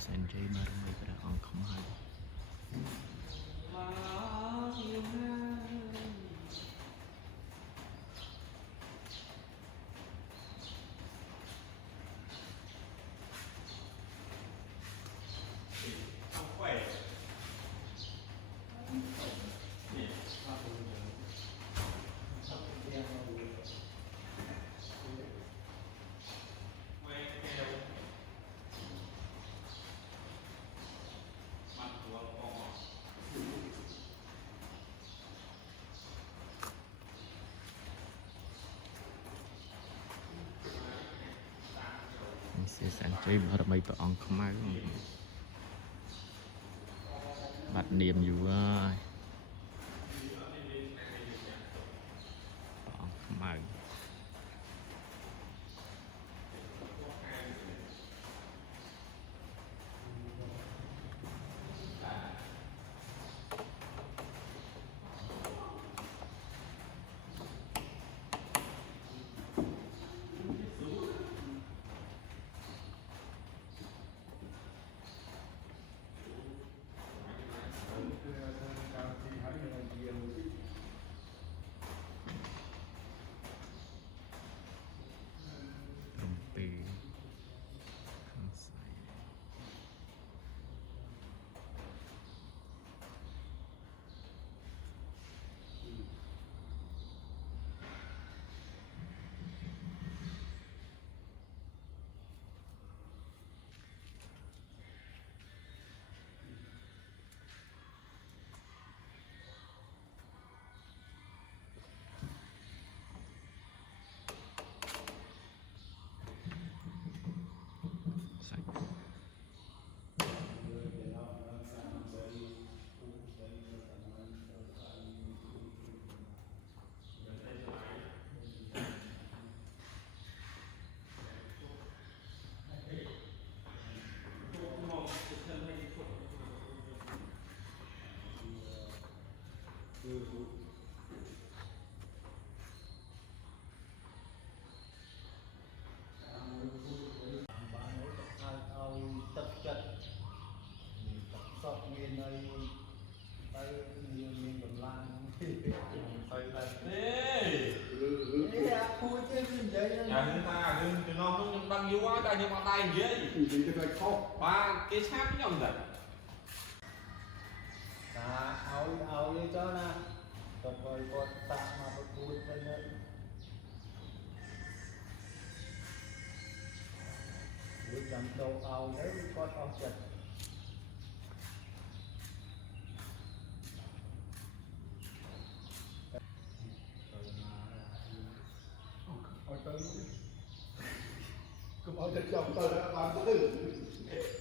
sanh chơi mà mấy cái ông không hay sẽ sanh chơi mà mấy cái ông không hay bắt niềm dù ông không hay nhưng nó đang yếu quá, nhưng mà tay dễ ba cái sát với nhau rồi ao đi cho nè tập rồi còn tạm mà một cút lên đây buổi chậm đầu ao đấy con ao chật Come on, just jump on that one too.